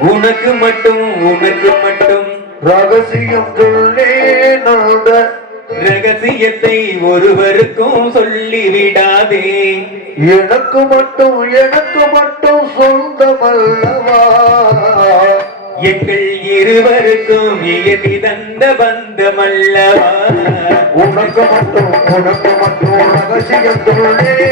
உனக்கு மட்டும் உனக்கு மட்டும். ரகசியம் சொல்லி நந்த ரகசியத்தை ஒருவருக்கும் சொல்லிவிடாதே. எனக்கு மட்டும் எனக்கு மட்டும் சொந்தமல்லவா? எங்கள் இருவருக்கும் இயதி தந்த பந்தமல்லவா. உனக்கு மட்டும் உனக்கு மட்டும் ரகசியம் சொல்லி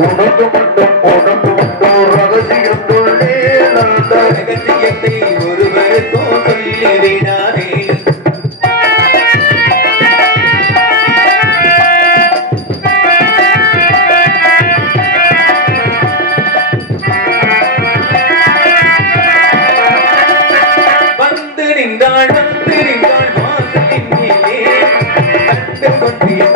உனக்கு மட்டும் உனக்கு மட்டும் ரகசியம்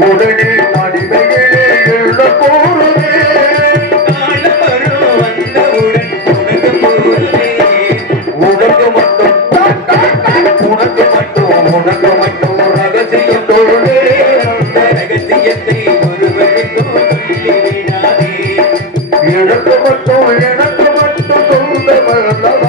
உடலில் அடிமைகளே எள்ள போறதே உனக்கு மட்டும் உனக்கு மட்டும் உனக்கு மட்டும் ரகசியம் தொழுதே ரகசியத்தை ஒருவருக்கும் எனக்கு மட்டும் எனக்கு மட்டும் தொழுந்த வரலாம்